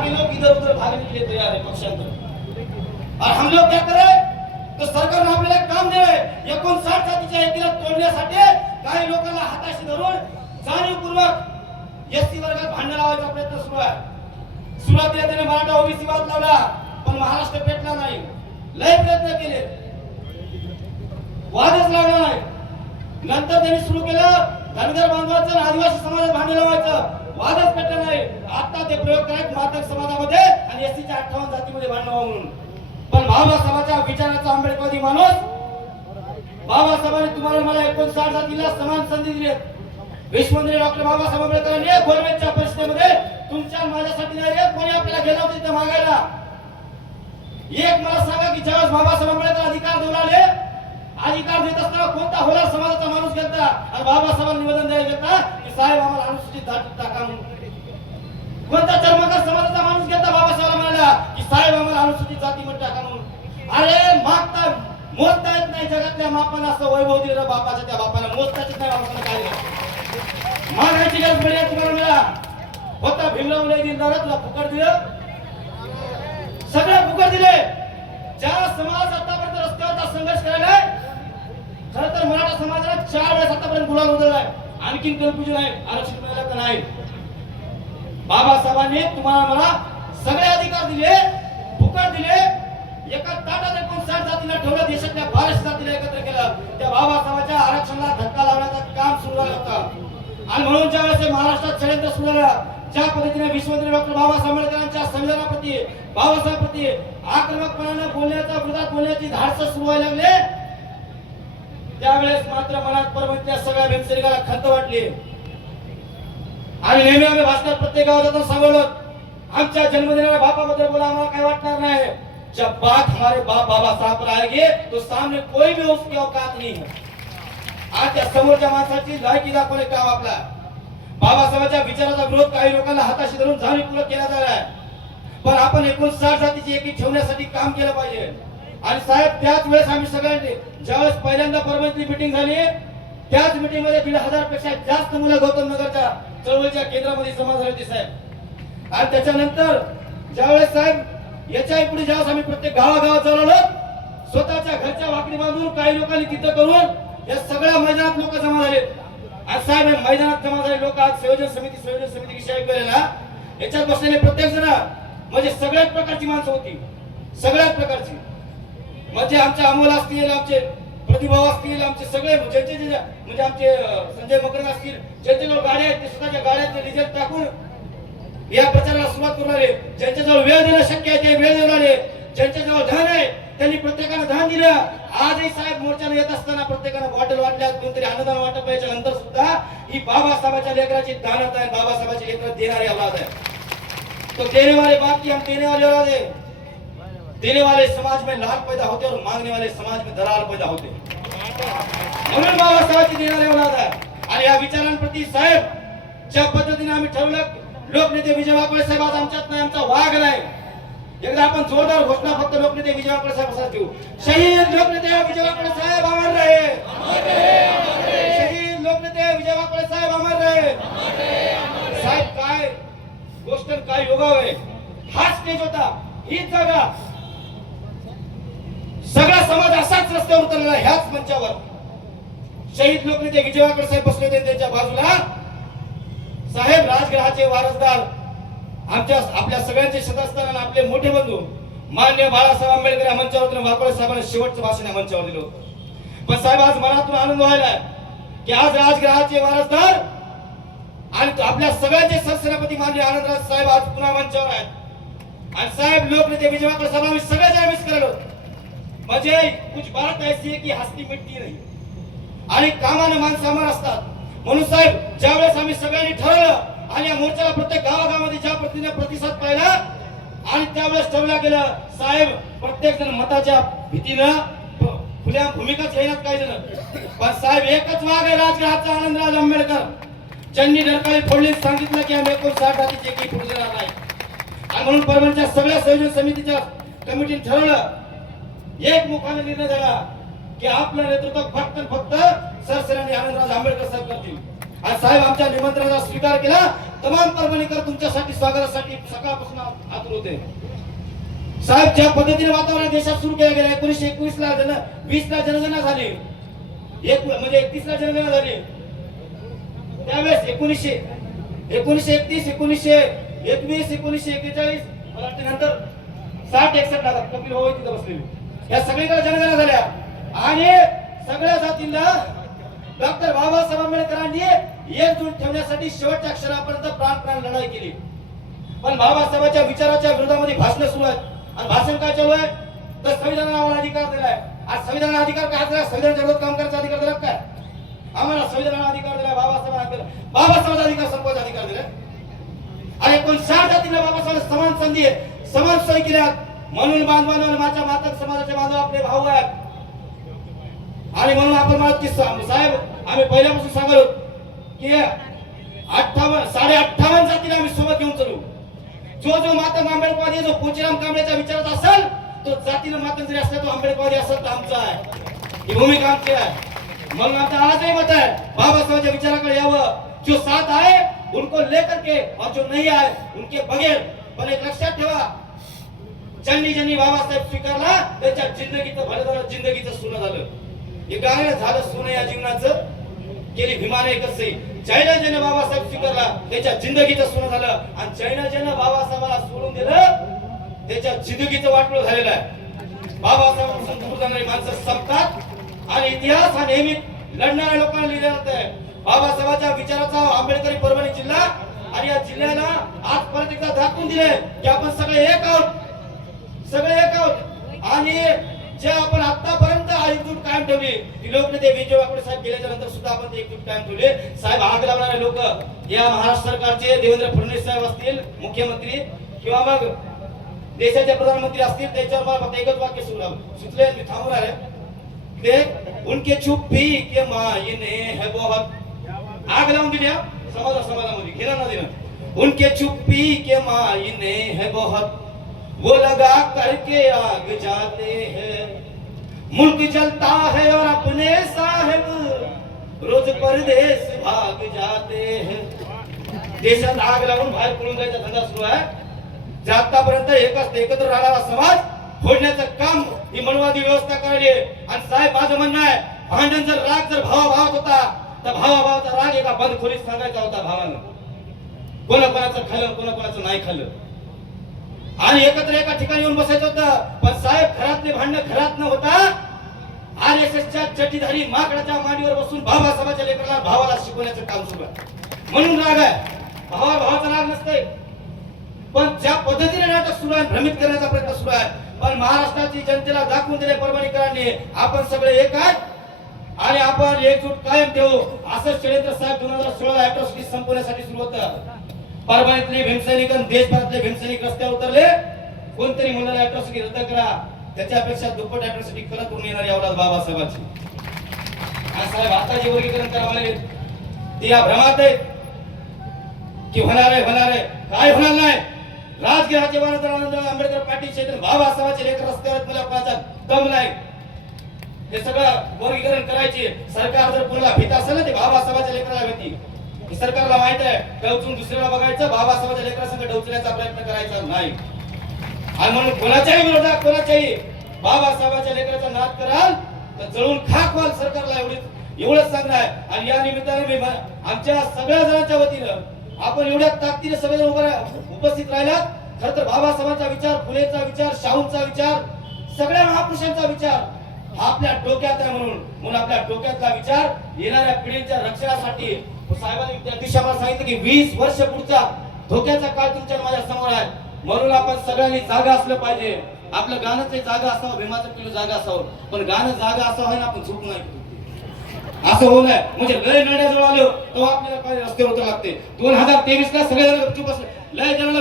बाकी लोग इधर उधर भागने के लिए तैयार है पक्षांतर। और हम लोग क्या करें तो सरकार आपल्याला काम दे 59 जातीच्या एकीला तोडण्यासाठी काही लोकांना हाताशी धरून जाणीवपूर्वक एसटी वर्गात भांडण लावायचा प्रयत्न सुरू आहे। सुरुवातीला त्याने मराठा ओबीसी वाद लावला पण महाराष्ट्र पेटला नाही। लय प्रयत्न केले वादच लागला नाही। नंतर त्यांनी सुरू केलं धनगर बांधवांचं आदिवासी समाजात भांडण लावायचं वादच पेटला नाही। आता ते प्रयोग करायचे मातक समाजामध्ये आणि एसटीच्या 58 जातीमध्ये भांडण व्हावं म्हणून। पण बाबासाहेबांच्या विचाराचा आंबेडकरवादी माणूस बाबासाहेबांनी तुम्हाला मला 59 जातीला समान संधी दिली। विश्वमंदिर डॉक्टर बाबासाहेब आंबेडकरांनी गोलमेजच्या परिषदेमध्ये तुमच्या माझ्यासाठी नाही रे कोणी आपल्याला गेला होता तिथे मागायला। एक मला सांगा की ज्यावेळेस बाबासाहेब आंबेडकर अधिकार देऊ लागले अधिकार देत असताना कोणता होलार समाजाचा माणूस गेलता आणि बाबासाहेबांनी निवेदन द्यायला गेलता की साहेब आम्हाला अनुसूचित जाती टाका म्हणून। कोणता चर्मकार समाजाचा माणूस गेलता बाबासाहेबांना म्हणाला की साहेब आम्हाला अनुसूचित जाती मध्ये टाका म्हणून। अरे मागता मोजता येत नाही जगातल्या मापानं असं वैभव दिलं बापाच्या त्या बापाला मोजताच नाही बाबासाहेब काय दिलं। मागायची गरज पडली तुम्हाला मिळा होता भीमराव लय दिलदार तुला फुकट दिलं सगळे फुकट दिले। ज्या समाज आतापर्यंत रस्त्यावरचा संघर्ष करायला खरं तर मराठा समाजाला 4 वेळेस आतापर्यंत गुलाल उधळलाय आणखीन कन्फ्युजन आहे आरक्षण मिळालं का नाही। बाबासाहेबांनी तुम्हाला मला सगळे अधिकार दिले फुकट दिले एका ताटात 59 जातीला ठेवलं देशातल्या 1200 जातीला एकत्र केलं। त्या बाबासाहेबांच्या आरक्षणाला धक्का लावण्याचं काम सुरू झालं होतं आणि म्हणून ज्यावेळेस महाराष्ट्रात षडयंत्र सुरू झालं ज्या पद्धतीने विश्वमंदिर डॉक्टर बाबासाहेब आंबेडकरांच्या संविधानाप्रती बाबासाहेबप्रती आक्रमकपणाने बोलण्याचा विरोधात बोलण्याची धाडस सुरू व्हायला लागले त्यावेळेस मात्र मनात परमच्या सगळ्या भीमसैनिकाला खंत वाटली आणि नेहमी आम्ही भाषणात प्रत्येक गावात जाताना सांगलो आमच्या जन्मदिनाला बापाबद्दल बोला आम्हाला काय वाटणार नाही। जब बात हमारे बाप बाबा साहब पर आएगी तो सामने कोई भी उसकी औकात नहीं है। आज त्या समोरच्या माणसाची लायकी दाखवणे काम आपला बाबासाहेबांच्या विचाराचा विरोध काही लोकांना हाताशी धरून जाणीवपूर्वक केला जाणार पण आपण 59 जातीची एकी ठेवण्यासाठी काम केलं पाहिजे। आणि साहेब त्याच वेळेस आम्ही सगळ्यांनी ज्यावेळेस पहिल्यांदा परभणीची मीटिंग झाली त्याच मीटिंग मध्ये 1500 पेक्षा जास्त मुलं गौतम नगरच्या चळवळीच्या केंद्रामध्ये जमा झाले होते साहेब। आणि त्याच्यानंतर ज्यावेळेस साहेब याच्या पुढे ज्यावेळेस आम्ही प्रत्येक गावागावात चालवलो स्वतःच्या घरच्या वाकडी बांधून काही लोकांनी तिथं करून या सगळ्या मैदानात लोक जमा झाले। आज साहेब मैदानात जमा झाले लोक आज संयोजन समिती विषय करेला याच्यात बसलेले प्रत्येक जण म्हणजे सगळ्याच प्रकारची माणसं होती सगळ्याच प्रकारची म्हणजे आमचे अमोल असतील आमचे प्रतिभाव असतील आमचे सगळे ज्यांचे म्हणजे आमचे संजय मकरन असतील ज्यांच्याजवळ गाड्या आहेत ते स्वतःच्या गाड्यात डिझेल टाकून या प्रचाराला सुरुवात करू लागले। ज्यांच्याजवळ वेळ देणं शक्य आहे ते वेळ देऊ लागले ज्यांच्याजवळ धन आहे त्यांनी प्रत्येकानं धन दिलं। आजही साहेब मोर्चाने येत असताना प्रत्येकानं बॉटल वाटल्या कोणतरी अन्नदान वाटप व्हायच्या नंतर सुद्धा ही बाबासाहेबांच्या लेकराची दानत आहे बाबासाहेबांचे लेकर देणारे औलाद आहे। तो देने वाले बाप की हम देने वाले औलाद है। देने वाले समाज में लाल पैदा होते और मांगने वाले समाज में दलाल पैदा होते म्हणून बाबासाहेबांची देणारे औलाद आहे। आणि या विचारांप्रती साहेब ज्या पद्धतीने आम्ही ठरवलं लोकनेते विजय वाकळे साहेब आज आमच्यात नाही आमचा वाघ नाही एकदा आपण जोरदार घोषणा फक्त लोकनेते विजय वाकळे साहेब असा देऊ शहीद लोकनेते विजय वाकळे साहेब अमर रहे शहीद लोकनेते विजय वाकळे साहेब अमर रहे। साहेब काय गोष्ट काय योगाव आहे हा स्टेज होता हीच जागा सगळा समाज असाच रस्त्यावर उतरलेला ह्याच मंचावर शहीद लोकनेते विजय वाकळे साहेब बसले होते त्यांच्या बाजूला साहेब राजगृहाचे वारसदार आमच्या आपल्या सगळ्यांचे सदस्यांना आपले मोठे बंधू माननीय बाळासाहेब आंबेडकर या मंचावर वाकळे साहेबांनी शेवटचं भाषण या मंचावर दिलं होतं। पण साहेब आज मनातून आनंद व्हायला की आज राजगृहाचे वारसदार आणि आपल्या सगळ्यांचे सरसेनापती माननीय आनंदराज साहेब आज पुन्हा मंचावर आहेत आणि साहेब लोकनेते विजय वाकळे साहेब आम्ही सगळ्या मिस करलो म्हणजे कुछ बात ऐसी है की हस्ती मिटती नाही आणि कामाने माणसं अमर असतात। म्हणून साहेब ज्यावेळेस आम्ही सगळ्यांनी ठरवलं आणि या मोर्चाला प्रत्येक गावागावामध्ये ज्या पद्धतीने प्रतिसाद पाहिला आणि त्यावेळेस ठरवलं गेलं साहेब प्रत्येक जण मताच्या भीतीनं खुल्या भूमिकाच घेण्यात काही जण पण साहेब एकच वाघ आहे राजगृहाचा आनंदराज आंबेडकर ज्यांनी डरकाळी फोडली सांगितलं की आम्ही 59 जातीची एकी फोडणार नाही। आणि म्हणून परभणीच्या सगळ्या संयोजन समितीच्या कमिटीने ठरवलं एक मुखाने निर्णय झाला की आपलं नेतृत्व फक्त सरसेनानी आनंदराज आंबेडकर साहेब करतील आणि साहेब आमच्या निमंत्रणाचा स्वीकार केला. तमाम परभणीकर तुमच्यासाठी स्वागतासाठी सकाळपासून आतुर होते. साहेब ज्या पद्धतीने वातावरण देशात सुरू केलं गेलं 1921 ला 20 ला जनगणना झाली, म्हणजे 31 ला जनगणना झाली. त्यावेळेस 1931 1921 1941 मला वाटतं नंतर 60-61 लाखात कपिल भाऊ तिथे बसलेले, या सगळीकडे जनगणना झाल्या आणि सगळ्या जातींना डॉक्टर बाबासाहेब आंबेडकरांनी एकजूट ठेवण्यासाठी शेवटच्या क्षणापर्यंत प्राण लढाई केली. पण बाबासाहेबांच्या विचाराच्या विरोधामध्ये भाषण सुरू आहेत आणि भाषण काय चालू आहे तर संविधानाला आम्हाला अधिकार दिलाय. आज संविधानाचा अधिकार काय दिला? संविधानाच्या विरोधात काम करायचा अधिकार दिला काय? आम्हाला संविधानाला अधिकार दिला, बाबासाहेबांचा अधिकार संपवायचा अधिकार दिला. आणि 59 जातींना बाबासाहेब समान संधी समान सोयी केल्या. म्हणून बांधवांना माझ्या मातक समाजाचे बांधव आपले भाऊ आहेत. आणि म्हणून आपण म्हणत की साहेब आम्ही पहिल्यापासून सांगलो की 58 जातीला आम्ही सोबत घेऊन चालू. जो मातंग आंबेडकरवादी जो पोचीराम कांबळेच्या विचारात असेल तो जातीनं मातंग जरी असला तो आंबेडकरवादी असेल तर आमचा आहे, ही भूमिका आमची आहे. म्हणून आमचा आजही मत आहे बाबासाहेबांच्या विचाराकडे यावं. जो साथ आहे उनको लेकर के और जो नहीं आए उनके बगैर. पण एक लक्षात ठेवा, ज्यांनी बाबासाहेब स्वीकारला त्याच्या जिंदगीचं भलं झालं, जिंदगीचं सोनं झालं. हे गाणं झालं सोनं या जीवनाचं, केली भीमाने कसं. ज्यानं बाबासाहेब स्वीकारला त्याच्या जिंदगीचं सोनं झालं आणि ज्यानं बाबासाहेबाला सोडून दिलं त्याच्या जिंदगीचं वाटोळं झालेलं आहे. बाबासाहेबांपासून दूर जाणारी माणसं संपतात आणि इतिहास हा नेहमी लढणाऱ्या लोकांना लिहिला जातोय. बाबासाहेबांच्या विचाराचा आंबेडकरी परभणी जिल्हा आणि या जिल्ह्याला आज परत एकदा दाखवून दिले की आपण सगळे एक आहोत, सगळे एक आहोत. आणि जे आपण आतापर्यंत एकजूट कायम ठेवली, ती लोकनेते विजय वाकडे साहेब गेल्याच्या नंतर सुद्धा आपण एकजूट कायम ठेवली. साहेब आग लावणारे लोक या महाराष्ट्र सरकारचे देवेंद्र फडणवीस साहेब असतील मुख्यमंत्री किंवा मग देशाचे प्रधानमंत्री असतील, त्याच्यावर मला फक्त एकच वाक्य सुचले, मी थांबणार आहे. ते उनके चुप्पी के मायने है बहुत. आग लावून दिल्या समाजामध्ये घेणं ना देणं. उनके चुप्पी के मायने है बहुत, वो लगा करके आग जाते हैं. मुल्क जलता है और अपने साहेब रोज परदेश भाग जाते हैं. देशात आग लावून बाहेर पळून जायचा धंदा सुरू आहे. आतापर्यंत एकत्र राहणारा समाज फोडण्याचं काम ही मनवादी व्यवस्था करायली. आणि साहेब माझं म्हणणं आहे, भांडण जर राग जर भावाभावात होता तर भावाभावाचा राग एका बंद खोलीत सांगायचा होता भावानं. कोणाकोणाचं खाल्लं कोणाकोणाचं नाही खाल्लं आणि एकत्र एका ठिकाणी येऊन बसायचं होतं. पण साहेब घरातले भांडण घरात न होता RSSच्या चटीधारी माकडाच्या मांडीवर बसून बाबासाहेबांच्या लेकराला भावाला शिकवण्याचं काम सुरू आहे. म्हणून राग आहे, भावाचा राग नसते. पण ज्या पद्धतीने नाटक सुरू आहे, भ्रमित करण्याचा प्रयत्न सुरू आहे. पण महाराष्ट्राची जनतेला दाखवून दिले परभणीकरांनी आपण सगळे एक आहेत आणि आपण एकजूट कायम ठेवू. असं षडयंत्र साहेब 2016 अॅट्रॉसिटी संपवण्यासाठी सुरू होतं. परभणीतले भीमसैनिक आणि देशभरातले भीमसैनिक रस्त्यावर उतरले. कोणतरी म्हणाले अॅट्रॉसिटी रद्द करा, त्याच्यापेक्षा दुप्पट अॅट्रॉसिटी करत करून येणारी अवलाद बाबासाहेबांची. आणि साहेब आता जे वर्गीकरण करा म्हणाले ते या भ्रमात आहेत की होणार आहे काय होणार नाही. राजगिराचे आंबेडकर पाटील शेतन बाबासाहेबांचे लेकर रस्त्यावर मला कोणाचा दम नाही. हे सगळं वर्गीकरण करायचे. सरकार जर कोणाला भीत असेल ना ते बाबासाहेबांच्या लेकराला भीती. सरकारला माहित आहे डवचून दुसऱ्याला बघायचं, बाबासाहेबांच्या लेकरासंग डवचण्याचा प्रयत्न करायचा नाही. आणि म्हणून कोणाच्याही विरोधात कोणाच्याही बाबासाहेबांच्या लेकराचा नाद कराल तर जळून खाक व्हाल. सरकारला एवढंच सांगणं आहे. आणि या निमित्ताने मी आमच्या सगळ्या जणांच्या वतीनं आपण एवढ्या ताकदीने सगळे उपस्थित राहिलात. खरं तर बाबासाहेबांचा विचार, फुलेचा विचार, शाहूंचा विचार, सगळ्या महापुरुषांचा विचार हा आपल्या डोक्यात आहे. म्हणून आपल्या डोक्यातला विचार येणाऱ्या पिढीच्या रक्षणासाठी साहेबांनी त्या दिवशी आम्हाला सांगितलं की 20 वर्ष पुढचा धोक्याचा काळ तुमच्या माझ्या समोर आहे. म्हणून आपण सगळ्यांनी जागा असलं पाहिजे. आपलं गाणं ते जागा असावं, भीमाचं पिलू जागा असावं, पण गाणं जागा असावं ना आपण झोप नाही असं होऊ नये. म्हणजे लय नड्याजवळ आलो तेव्हा आपल्याला काही रस्त्यावर उतर लागते. 2023 ला सगळे जण चुप असले लय जणांना